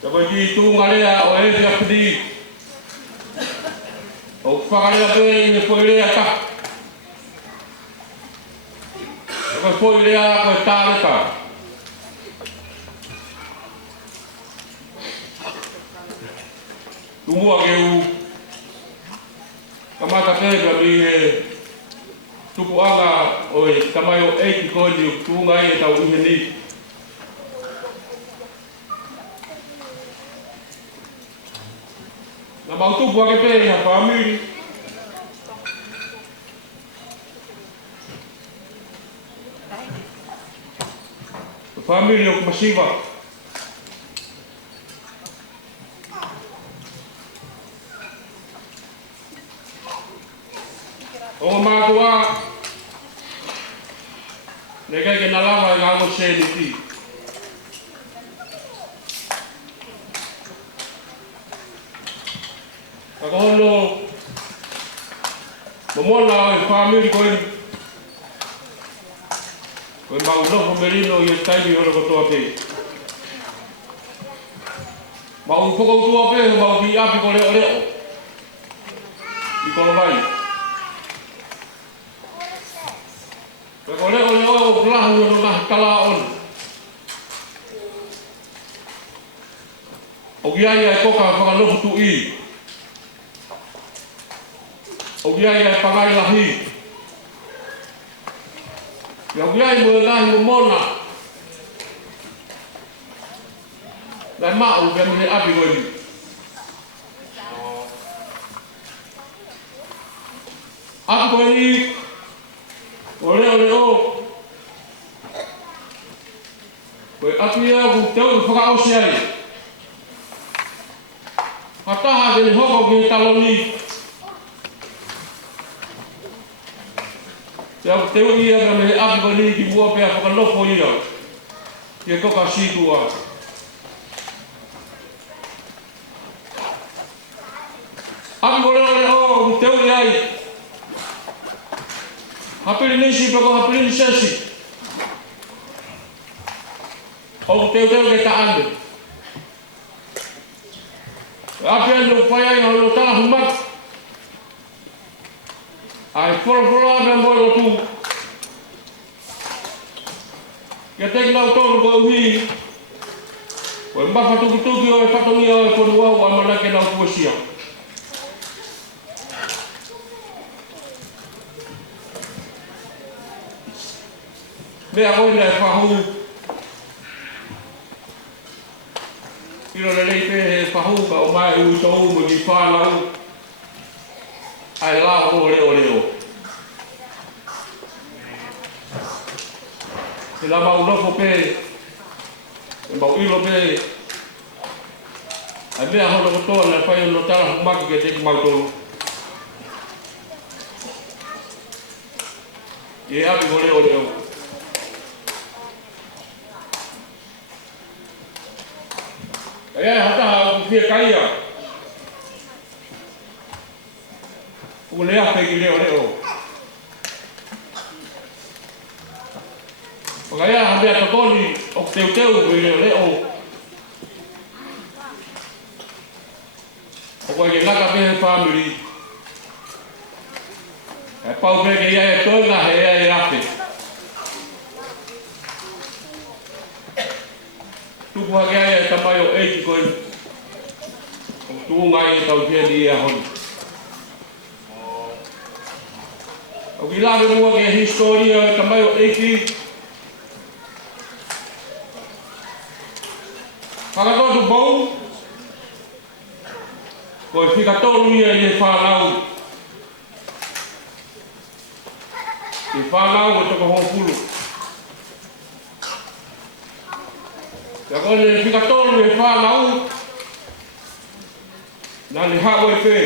Tapi di tu ngalea o e dia pedi. O whakalea pe ni poilea ta. Tapi poilea koe tāre ka. Tumua ke u. Kamata pe mi tuku anga o e tamai o eiki koe ni tunga e tau ihe ni. Na mautupu ake pe ha family. Family o masiva. O mātua, neka ke nalawa e ngāmo se ni ti. Ako hono, mamona o e family koe, koe mau nofo merino i e taimi hono kotoa te. Mau whakautua pe, mau ki api ko leo leo. I kono vai. Ko leo leo o klahu no na kala on. O gia ia koka whakalofu tu i. O gia ia whakai lahi. Ia o gia ia mua ngahi mo mona. Nai mao kia mune api koe ni. Api koe ni. O leo leo, koe atu ia ku teo i whakaosi ai. Hataha ke ni hoko ki taloni. Teo ia ka me api koe ni ki mua pia whakalofo ia. Ki e koka situa. Api koe leo leo, ku teo i ai. Hapiri nisi pako hapiri nisesi. O teo ke ta ande. Api ando paya i holo tala humak. Ai fora abe mo lo tu. Ke te lau toru ko uhi. Ko mbapa tuki o e patongi o e konua o amana ke lau kuesia. Mea koe nei whahu. Iro le lei pe he whahu ka o mai ui tau mo ki whanau. Ai la o leo leo. He la mau nofo pe. E mau ilo pe. Ai mea hono kotoa na whai ono tala humaki ke te mau tolu. E api ko leo leo. Ia hata ku fia kaia. Ku lea pe ki leo leo. O ia habia totoni o teu ki leo leo. O koe ke ngaka pe he family. E pau pe ke ia e toina he ia e ape. Tuku hake ai e tamai o eiki koe. O tuunga i tau tia di e honi. O ki lawe mua ke historia e tamai o eiki. Whakatotu bau. Koe whikatolu ia i e whanau. I whanau e toko hōpulu. Ia kone whikatolu e whanau. Nā ni hao e whē.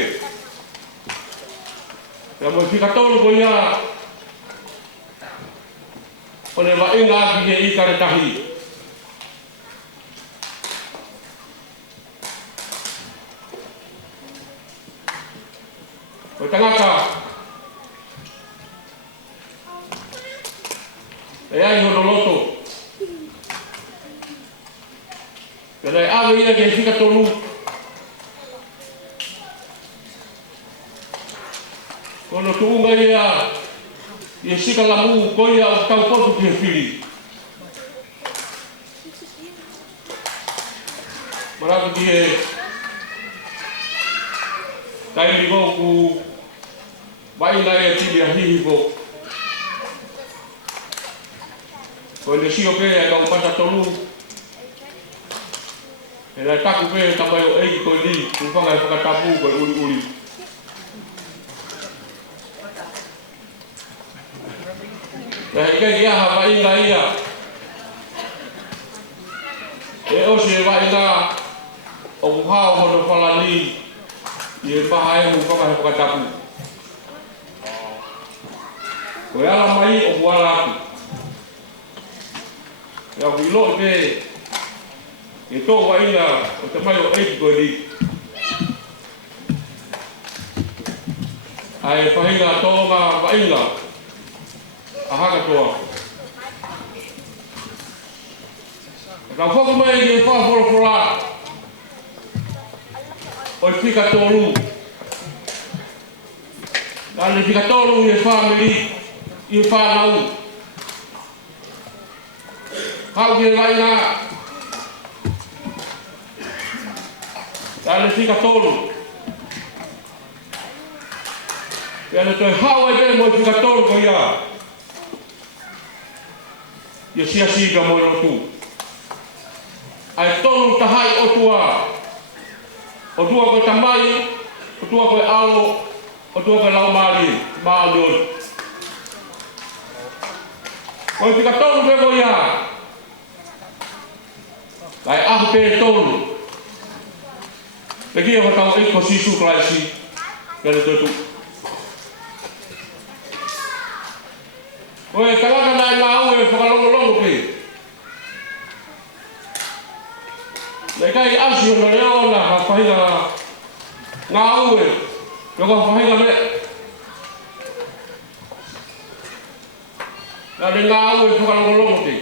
Ia mo whikatolu ko ia. Kone wa inga aki ke i kare tahi. O tangata. E ai hono loto. Pera ave ia ke fika tolu. Kono tuunga ia sika lamu koia o tau potu ki whiri. Maratu ki e taimi goku waina e tili a hihi ko. Ko le sio pe e kau pata tolu. E lai taku pe e tamai o eiki ko li, kufanga e whakatapu ko uri uri. E hei ki aha waina ia. E osi e waina o muhao hono whalani i e paha e kufanga e whakatapu. Ko e ala mai o buala aku. E au ilo te e tō waina o te mai o eiki koe ni. Ai whahinga tōnga waina a haka toa. E ka whaka mai i e whawhorofora o i whika tōru. Nā le whika tōru i e whamiri i e whanau. Hau ki e waina. Nā le whika tōru. Pea le toi hau e te mo i whika tōru ko ia. Ia sia siga mo i rotu. Ai tonu tahai o tua. O tua koe tamai, o tua koe alo, o tua koe lau maari, maali oi. Koe whika tonu te ko ia. Lai ahu te tonu. Le kia ho tau iko sisu klaisi. Kele tuetu. Koe kalaka nai ngā ue whakalongo pe. Le kai asi o leo na ha whahinga ngā ue. Joka whahinga me. Na le ngā ue whakalongo pe.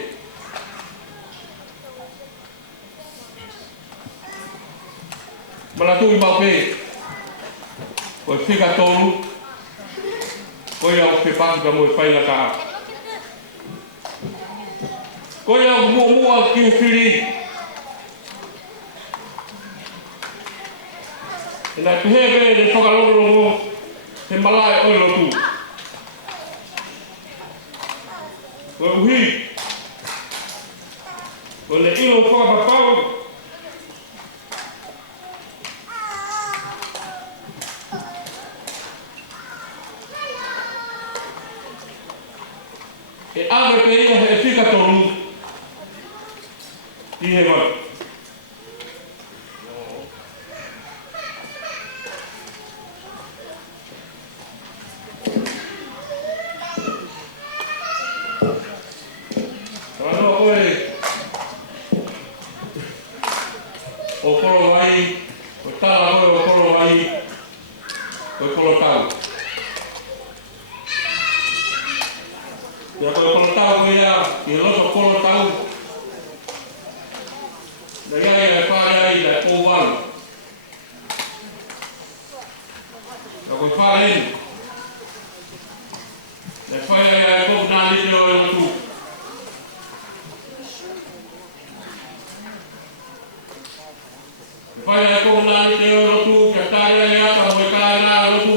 Malatu i mau pe. Koe whika tonu. Koe au pe pākika mo i whainga ka. Koe au mua ki u whiri. E nā tuhepe le whakalongo te malai oi lotu. Koe uhi. Koe le ilo whakapapau. E ave pe ia he whika tonu. I he mai. Tanoa koe o koro vai, o tala koe o koro vai, o koro tau. Ia koe koro tau koe ia, i loso koro tau. Na ia e whaia i o walu. Na koe whaia i. Na whaia i a koe nāni te o e lotu. Whaia e koe nāni te o e lotu, kia tārea i ata o e kāre nā lotu.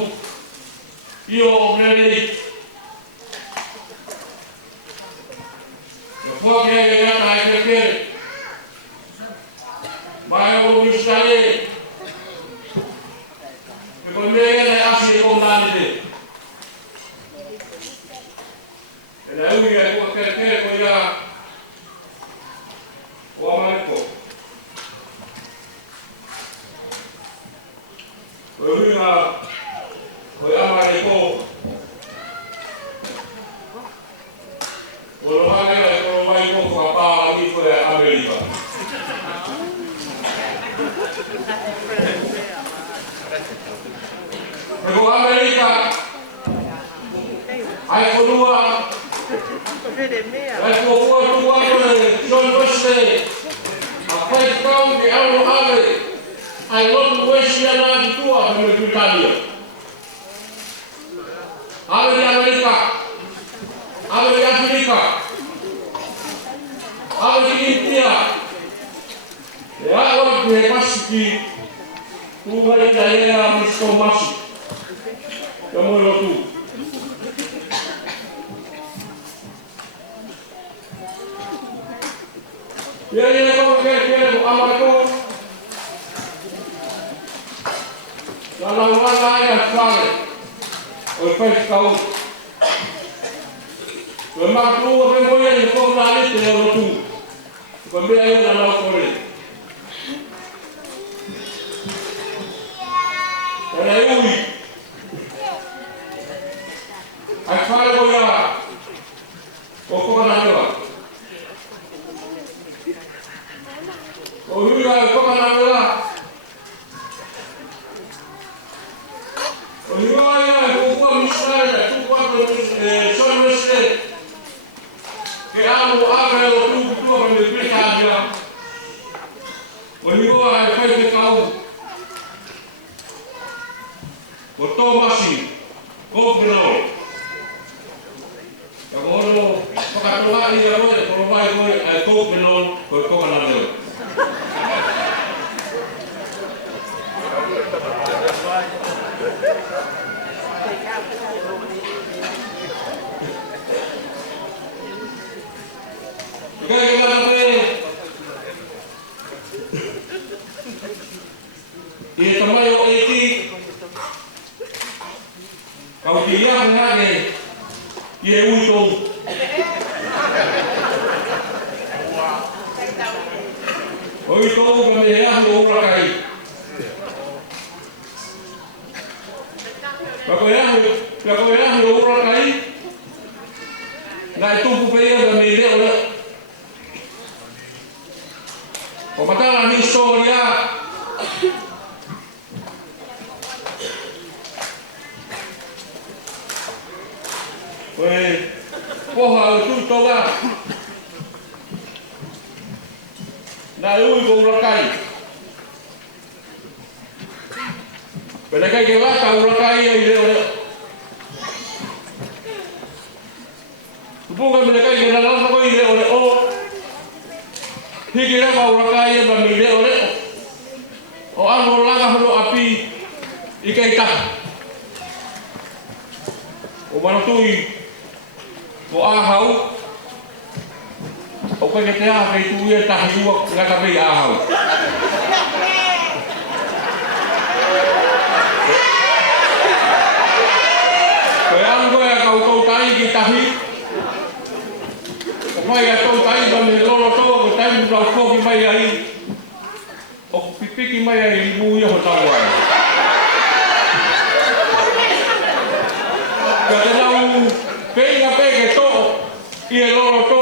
Io o mreri. Ia whakia i ata e kere. Mai o misale. E koe mea e asi e koe nāni te. E na ui e koe kere koe ia o amareko. Koe huinga koe amareko. Koe rohangera e koe mai koko a pāla ki koe Amerika. Koe Amerika ai konua ai kua tua koe John Wesley a fai kau ke au ave ai lotu wesi ana di tua me Britania. Ave di Amerika, ave di Afrika, ave di India. Ya au ke pasiki tuhan daya misko masuk. Kamu lotu. Ya kau ke Amerika. Kalau orang yang salah, orang kau, memang tu orang boleh kau lari terlalu tu, pembeli dalam korek. Kalau ini, asal kau ya, kau kan ada. Kau juga kau kan ada. Olivaya, kukua misale, kukua son mesle. Que amo abre o tu kutua me peka dia. Olivaya fai ke kau. Koto masi, kopno. Kamono, pakatwa ia ro, ko vai ko kopno, ko kana leo. Kaya kaya ini tamayo eti kau dia ngade ye utong oi to kami ya lo rakai Kako ya lo rakai na itu pupaya kami dia oleh Komatala ni historia porra tu toga na ui ko rakai pela kai ke lata rakai ile ole tupunga pela kai ke lata ko ile ole o hiki raka urakai ba mile ole o ano laga holo api ikai ta o manutui o ahau o kai te a kai tu ia ta hiwa ngata pe ahau ko ya ngo ya kau kau tai ki tahi o mai ya kau tai ba me lolo to ko tai mu rau ko ki mai ai o pipiki mai ai mu ia ho tawa ka te nau penga peke to i e lolo to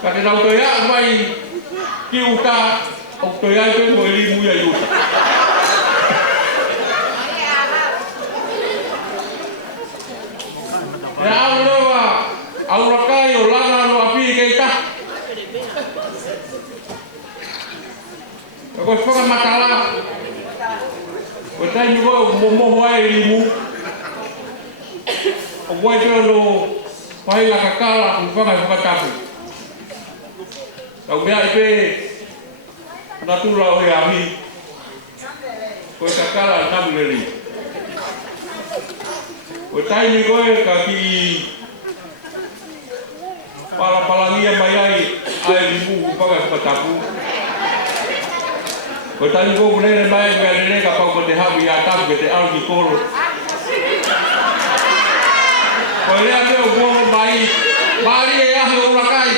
ka te nau to ia mai ki uta o to ia pe mo i mu ia uta ya aula aula kai o lana no api ke ta ko foka matala o tai ni go mo wai limu o wai no pai la kakala ko foka tapu tau mea ipe na tula o e ami ko kakala nabuleri o tai ni go ka ki para palangia mai ai ai limu foka tapu ko tani go mulere mai ga nene ka pau ko te habi ya tapu ke te algi kolo ko le ame o go mai mari e ahi o rakai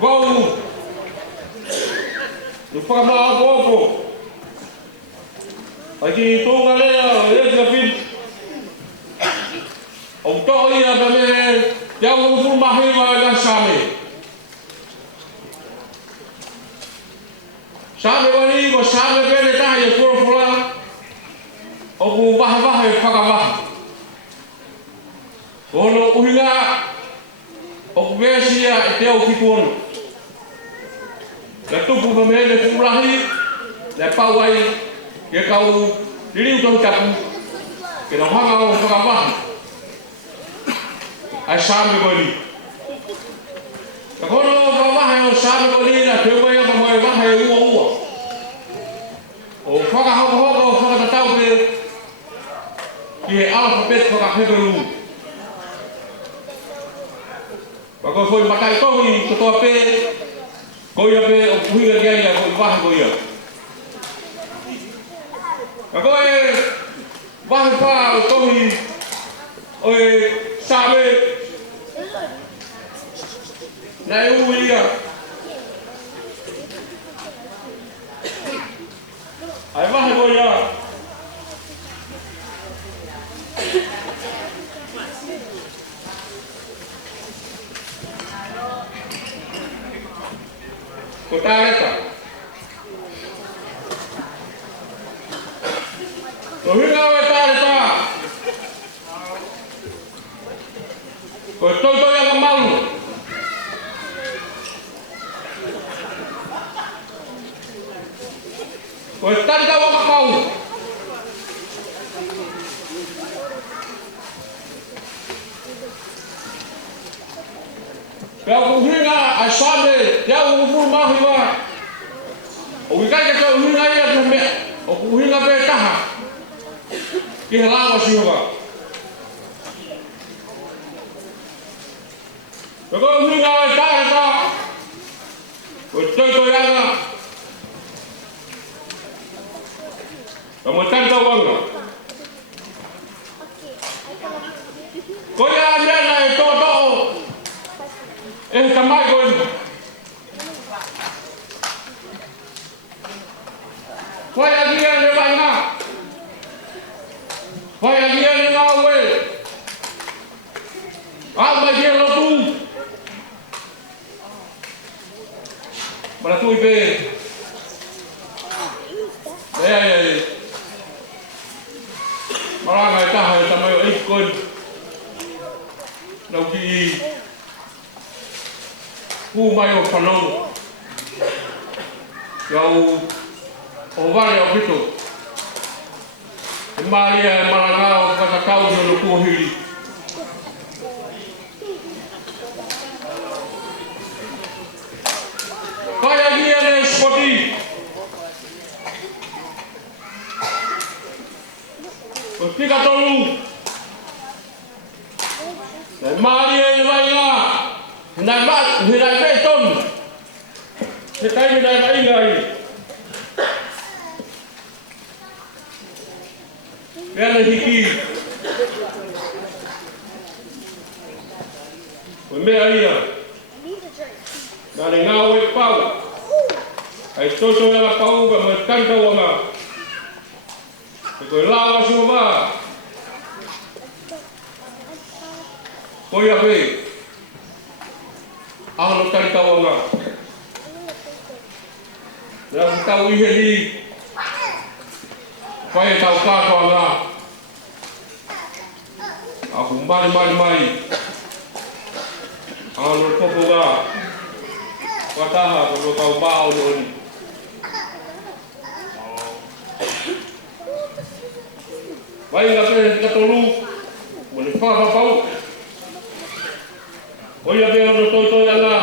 Vou no pagamento pouco aqui estou galera eu já fiz o to ia também já vou por mais vai dar chame Same wani ko same pele tahi e fura o ku waha e whakawaha. Ono uhinga o ku wesia e te au kikuono. Le tupu pa mele furahi, le pauai ke kau diriu tau tapu, ke no hanga o whakawaha. Ai same wani. Ka kono whakawaha o same wani na te wai ama moe waha e ua. O whakahoko o whakatatau pe ki he alfabet whakaheberu. Wako koi matai tohi kutoa pe koia pe o puhinga kia ia koi wahe koia. Wako e wahe wha o tohi o e same na e ui ia. Ai wahe koia. Ko tareta. Ko hinga o e tareta. Ko toto ia ka malu. Ko tareta wa ka kau. Kau kuhinga asame ya ufu mahiwa. O wikai ka uhinga ia tame. O kuhinga pe taha. Ki halawa siwa. Kau uhinga e taha. Ko toto yanga. Kamu tanta wanga. Ko ya ana e toto. Tamai ko ito. Why again ni ba nga? Why again ni nga we? Ba dia lo tu. Bara tu ibe. Eh. Mara ngai ta hai tamai ai kon. Nau ki ku mai o whanau. Iau o wale o hito. E maria e maranga o whakakau no kuahiri. Kai agia ne skoti. O pika tolu. E maria e wainga. Hinai beton. He kai hinai waingai. Vela hiki. O mea ia. Nane ngau e pau. Ai toto e la pau ka me tanta wanga. E koe lawa sua wā. Koe a pe. Ahlo tari tau wanga. Nau tau ihe li. Whai tau kātoa ngā. Aku mai. Ahlo toko ngā. Wataha kono tau bao noni. Wai ngā pere katolu. Mone whakapau. Oia pe ono toi ana.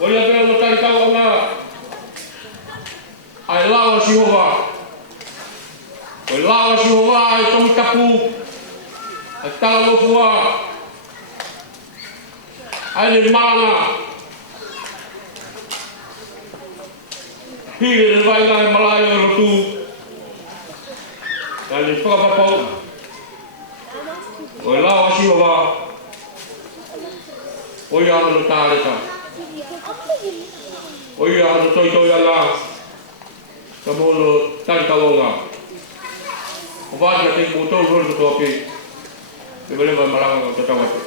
Oia pe ono tai tau ana. Ai lawa Sihova. Oi lawa Sihova ai tomi tapu. Ai tala lopua. Ai le mana. Hire le vai ngai malai o rotu. Ai le whakapau. Oi lawa Sihova. Oi ana no tareta. Oi ana toi ana. Kamono tanta longa. O vale que tem motor rodo to aqui. Eu vou levar malanga to tawate.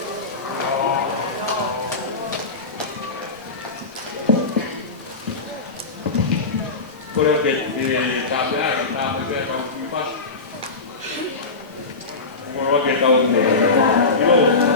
Por que tabe ai tabe be ka ki pas. Por que ta un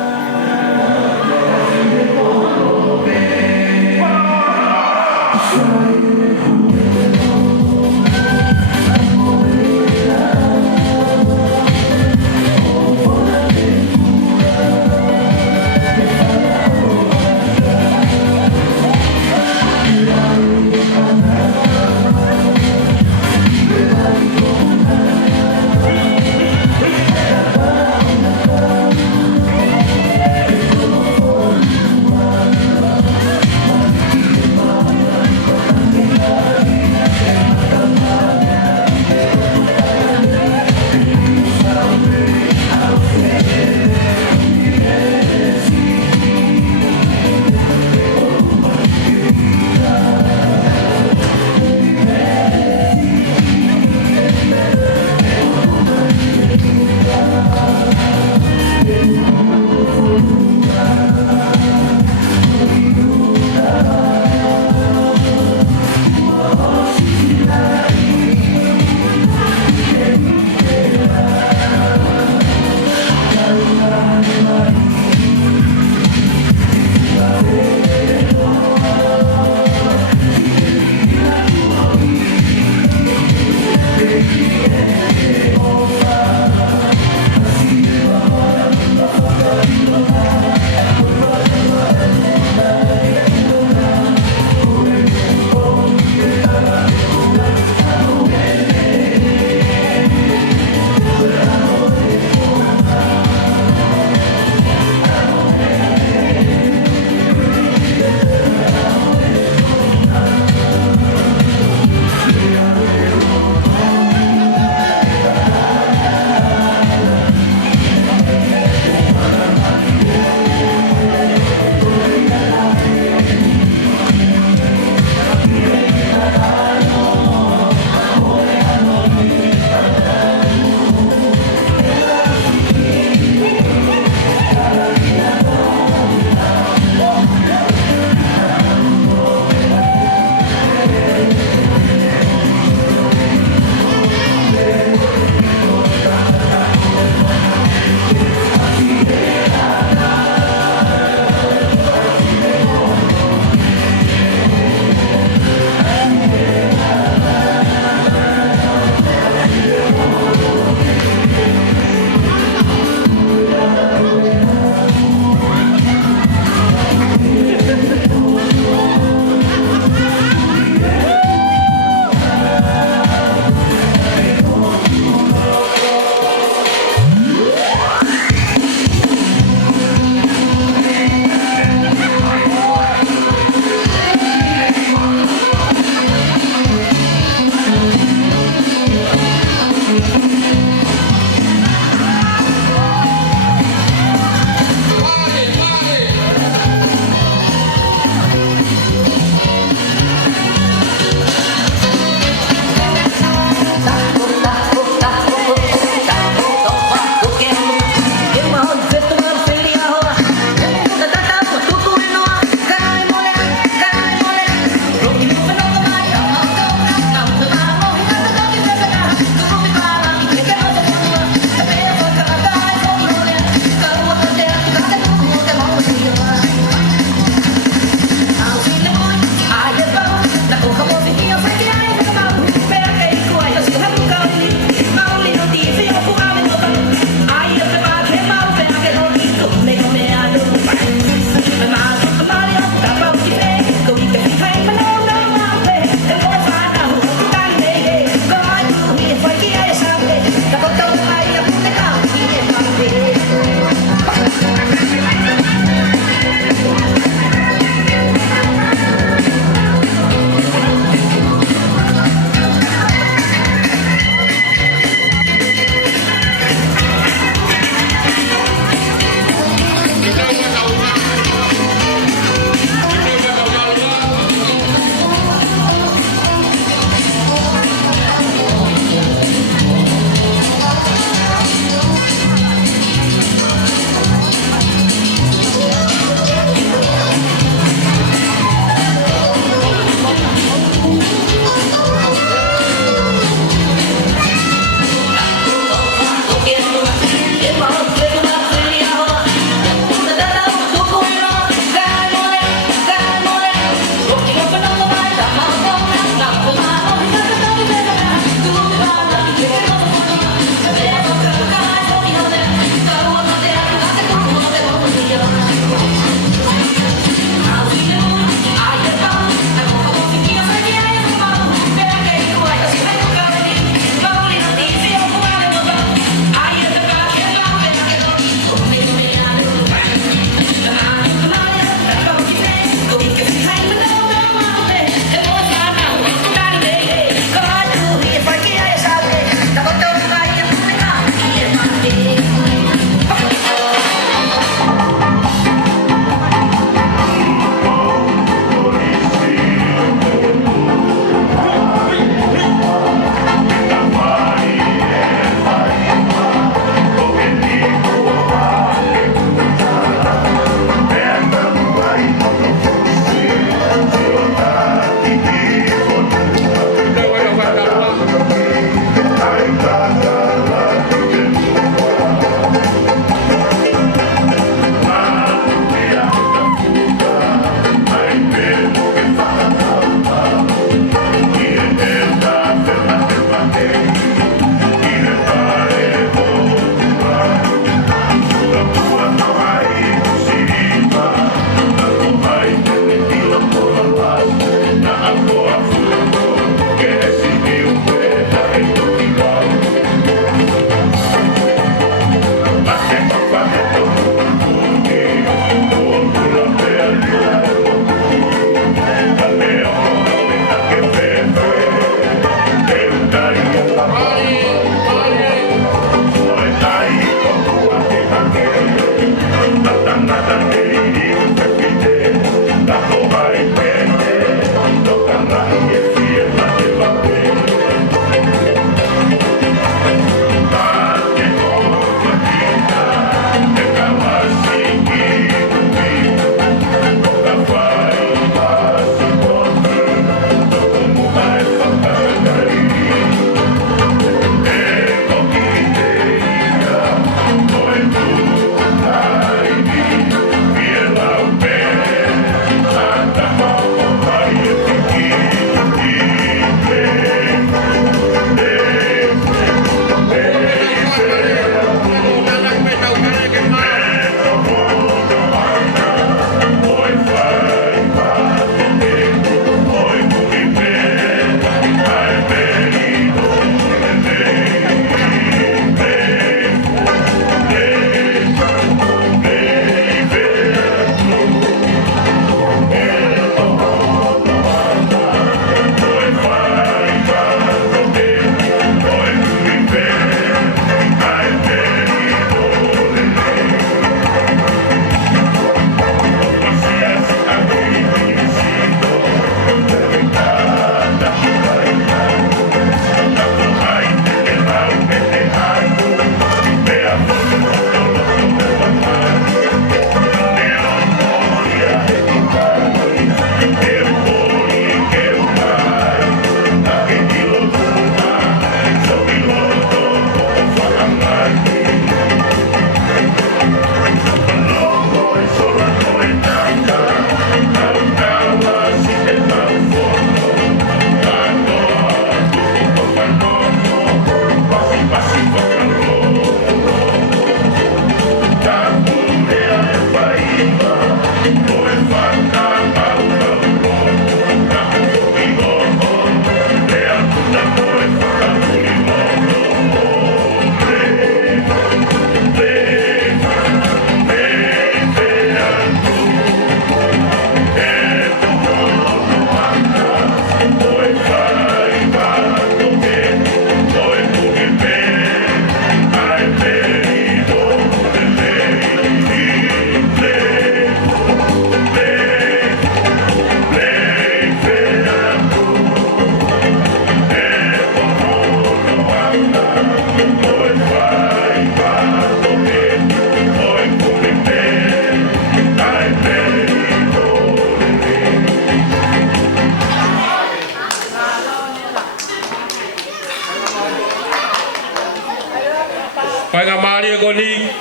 Whainga maari ko ni.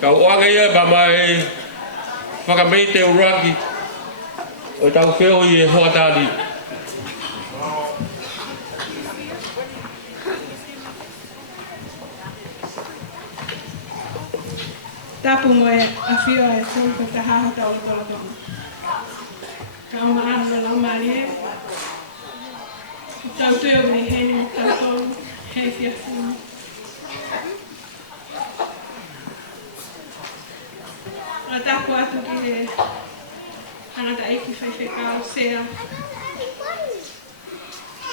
Kau oanga ia ba mai. Whakamei te uraki. O tau whio i e hoatari. Tapu mo e a whio e tau ka te haha tau o tola tonga. Ka o maana me lau maari e. Tau tui o mei heni tau tolu. Hei whia whia. Nga tapu atu ki e hanata eiki whaiwhekao sea.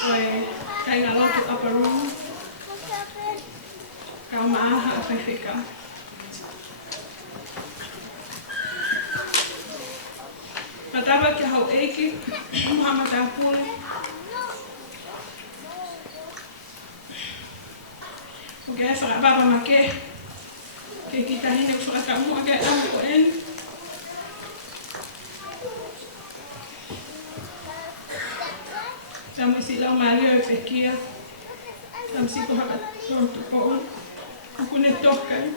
O e tainga lotu upper room. Ka o maaha a whaiwhekao. Nga tapa ki hau eiki, mahama tāpule. O ke e whakapapa ma ke. Ke ki tahine ku whakakamua ke amu ko eni. Tamu isi lau mario e whekia. Tamu si ko haka tonto koon. Aku ne tokai.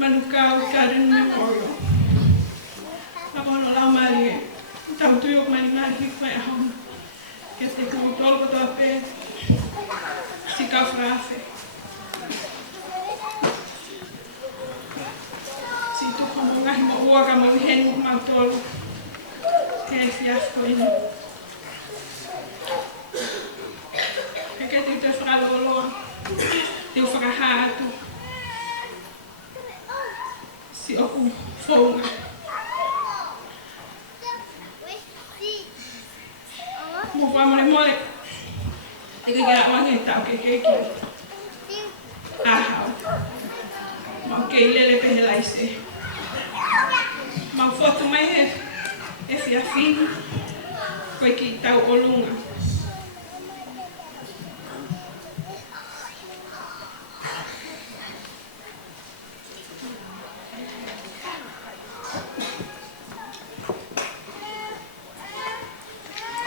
Manukau Garden Memorial. Ako no lau mario. Tau tuyo mani mari hikmai ahon. Ke te kuu tolko toa pe. Si kau frafe. Si tuko mo ngahi mo uaga mo henu mau tolu. Hei fiasko inu. Kaya te te whakaloloa. Te whakahātu. Si oku whaunga. Mo whamore mole. Te kaya wangi tau ke keiki. Ahau. Mau kei lele pehe laise. Mau foto mai e fia fini. Koe ki tau olunga.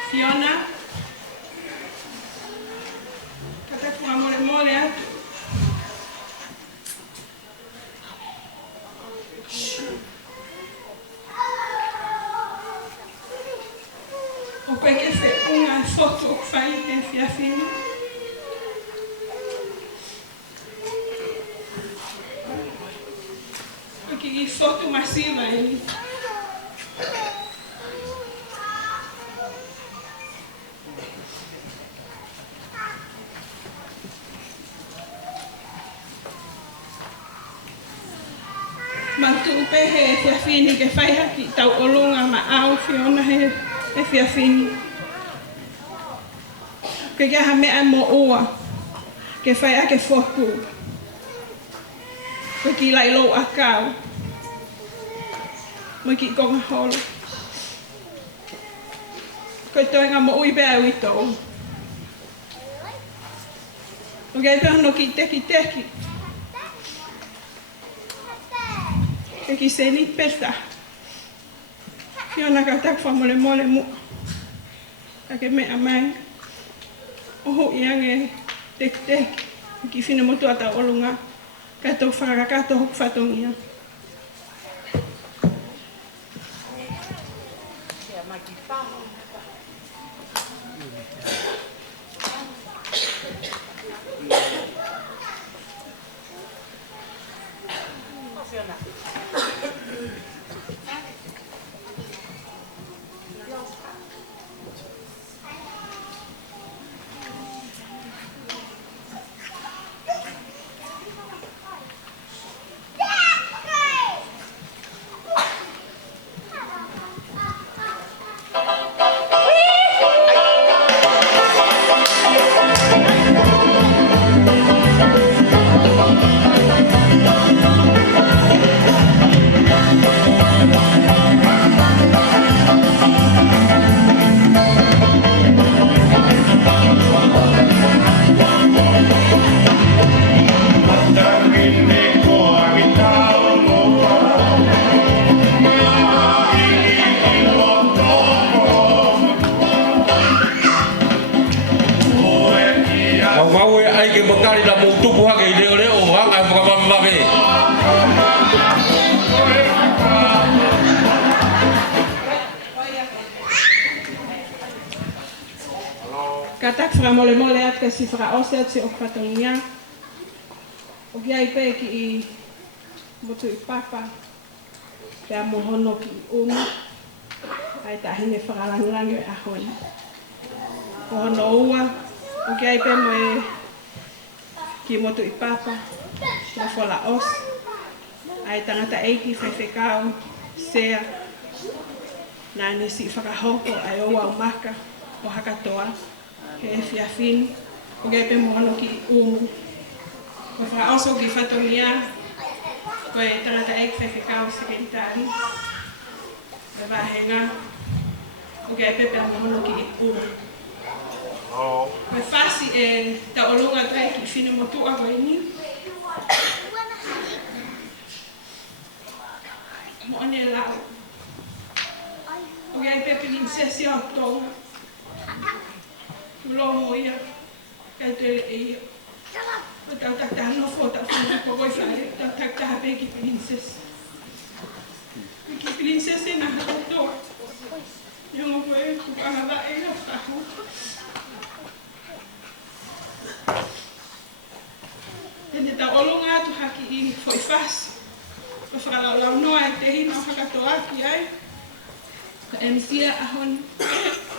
Fiona. Kata kua mole mole atu. O koe ke se unga foto o kwhai e fia fini. O ki i foto masiva ele. Mantu pehe e fia fini ke whai haki tau olunga ma au Fiona he e fia fini. Ke kia mea mo ua ke whai ake whoku. Koe ki lai lou a kau. Mo ki konga holo. Koe toenga mo ui bea ui tau. O kei pēha no ki teki. Ke ki se ni pesa. Fiona ka tak whamole mole mu. Ka ke mea mai. Oho iange tek. Ki whina motu ata olunga. Ka tau whakakato hoku whatongia. Mau e ai ke makari la mo tupu hake i leo leo Katak fra mole at kasi fra oset si okpatongia. Ogiai pe ki I motu I papa. Pea mohono ki umu. Ai tahine fra langilangi e ahoni. Mohono ua. Ogiai pe mo ki motu I papa. La fola os. Ai tangata eiki whewhekau. Sea. Nani si whakahoko ai oua umaka. O hakatoa. Ke fiafin, o gepe mohono ki umu. Ko wha oso ki whatongia, ko e tangata eik whewhekau sekentari. E wahenga, o gepe pia mohono ki umu. Ko whasi e taolunga trai ki whine motua ko ini. Mo ane lau. O gepe prinsesi o tonga. Lomo ia, kaya tele ia. Tatata no foto, ko ko fai, tatata begi princess. Begi princess na hato. Yung ko e ku ana e na fahu. Tende ta olunga tu haki I foi fas. Ko fala la no ai te hino hakato aki ai. Emsia ahon.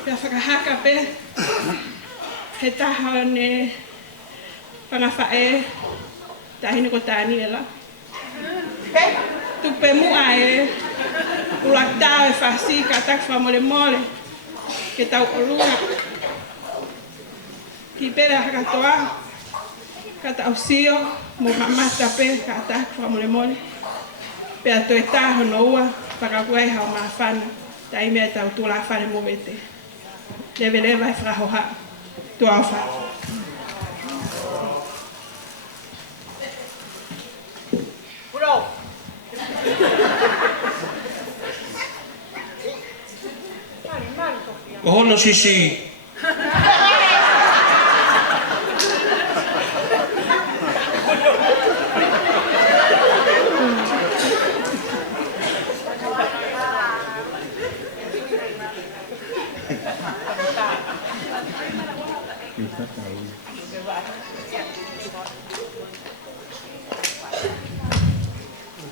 Pea whakahaka pe. He taha ne whangawhae tahine ko tāni e la. Tupe mua e ulakta e whasi ka tak whamole mole ke tau olunga. Ki pere hakatoa ka tau sio mo mamata pe ka tak whamole mole. Pea to e taho no ua whakakuai hao mawhana tai mea tau tula whane mo vete. Lewe lewa e whakahoha. Tua wha. Puro! Ohono sisi.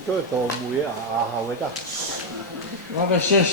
Tôi tổ mũi à hầu ấy ta. Nó cái sis.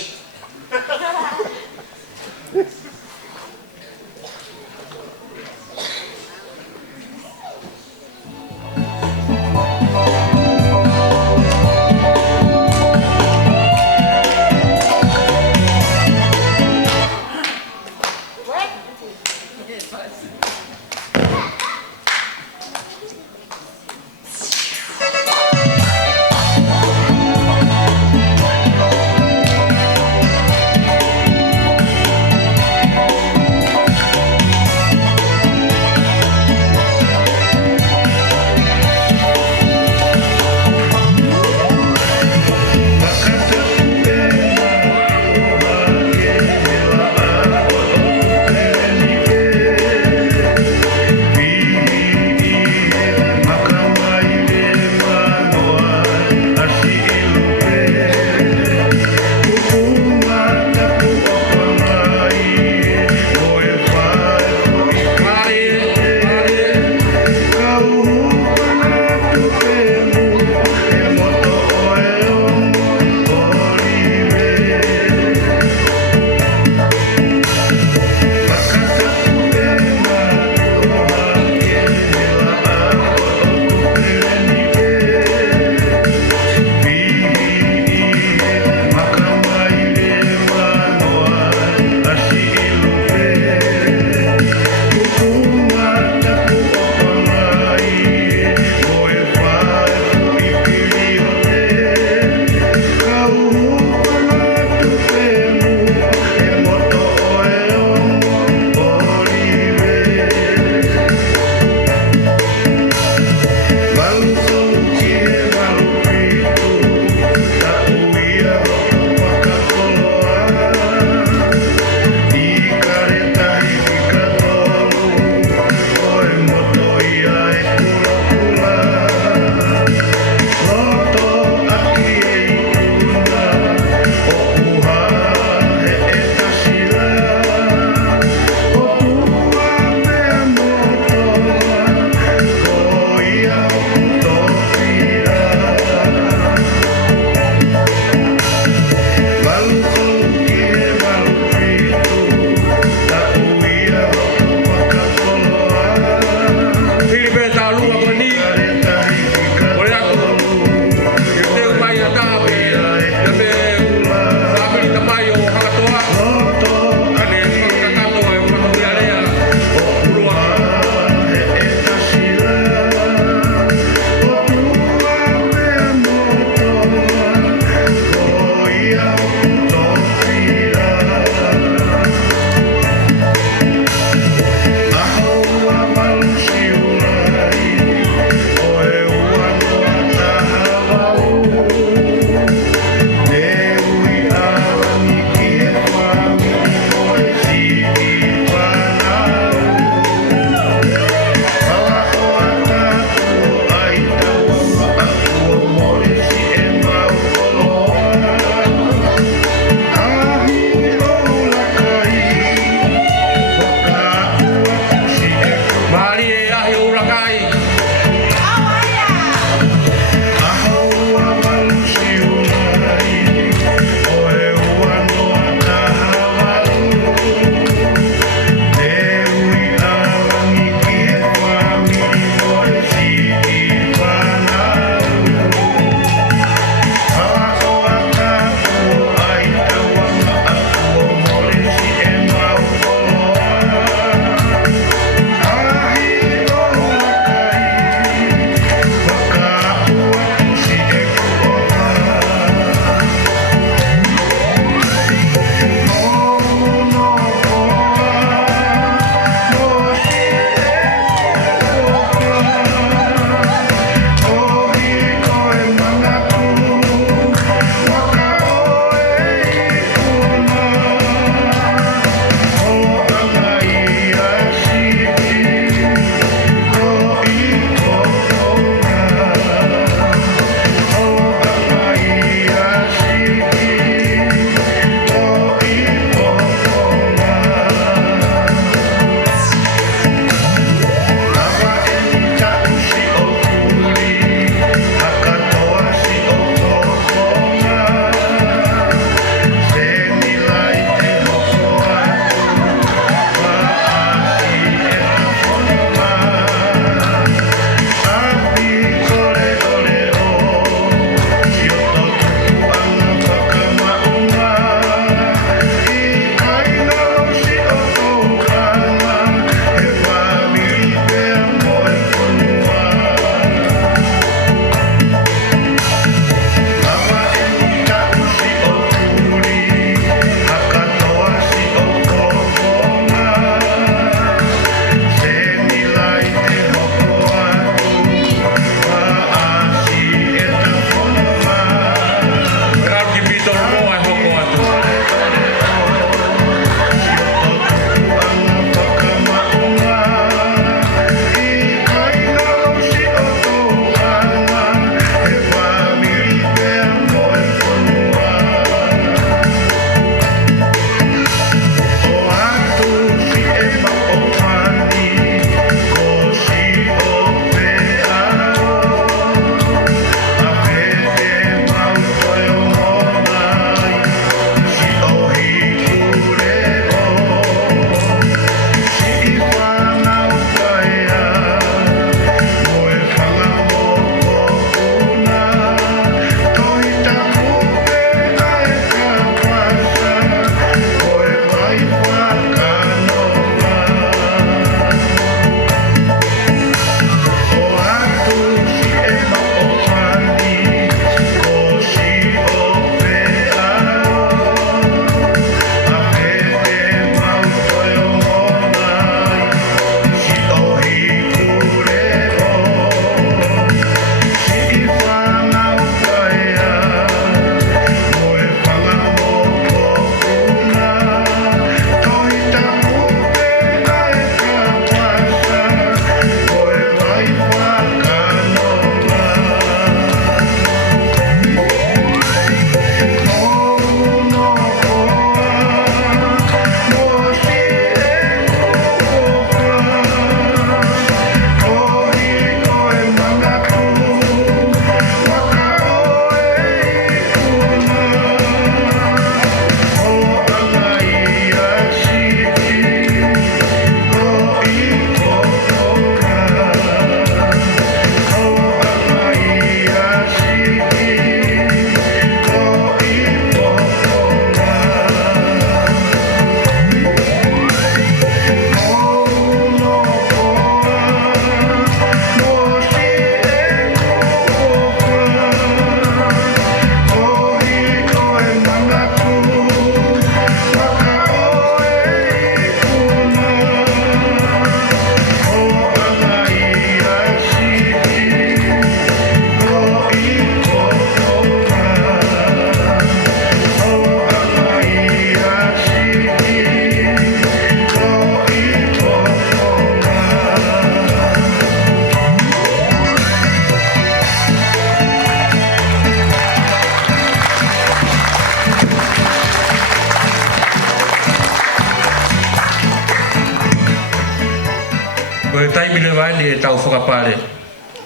Koe tai mile waini e tau whakapare.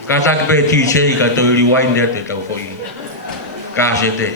Ka taki pe ti sei ka tau iri waini e te tau whoi. Ka se te.